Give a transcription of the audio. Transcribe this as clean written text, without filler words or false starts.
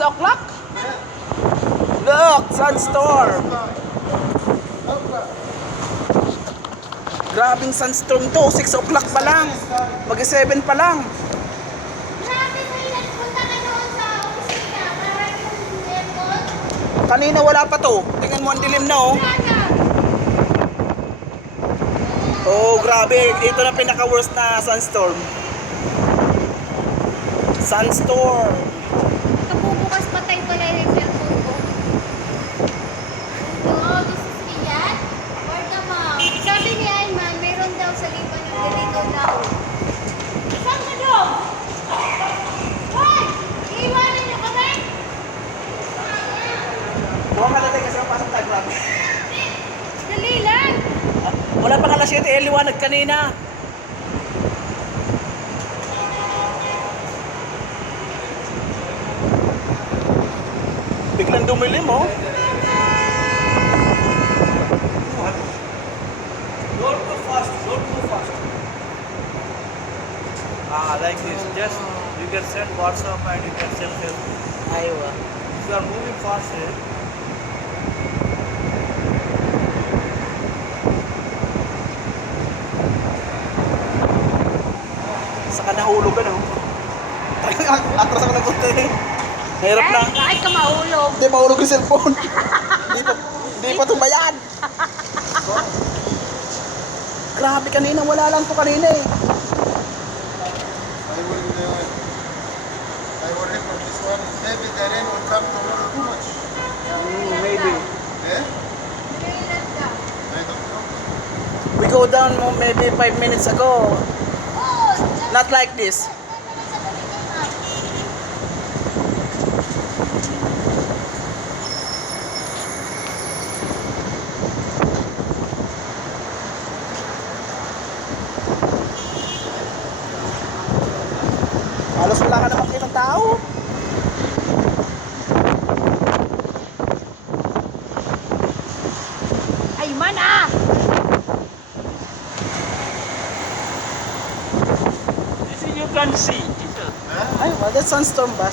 o'clock? Look, sunstorm. Grabing sunstorm to. 6 o'clock pa lang. Mag-7 pa lang. Grabe mo yung nagpunta ka noon sa opisina para yung aircon. Kanina wala pa to. Tingnan mo ang dilim na oh. Oh, grabe. Ito na pinaka-worst na sunstorm. Sunstorm. Kabubukas patay pala yung aircon ko. No, this is Riyadh. Or the mom. Sabi ni Ayman, mayroon daw sa lipan yung delido daw. Saan ka daw? Hoy! Iiwanan niyo kami? Huwag ka natin kasi mapasok tayo. Grabe. Dali lang! Wala pang alas 7. Liwanag kanina. Biglang dumilim oh. Don't go fast, don't go fast. Like this. Just you can send WhatsApp and you can send Facebook. Aywa. If you are moving faster, Saka nahulog ka no. Atras ako ng konti. Hirap na. Bakit ka mahulog? Hindi, mahulog yung cellphone. Hindi pa tumayan. Grabe kanina, wala lang to kanina eh. I worry for this one. Maybe the rain will come tomorrow too much. Maybe. Yeah? Kailan ka? I don't know. We go down maybe 5 minutes ago. Oh! Not like this. Halos wala ka naman kitang tao. Ayman ah! this is you can see. Ay, well, that's sunstorm ba?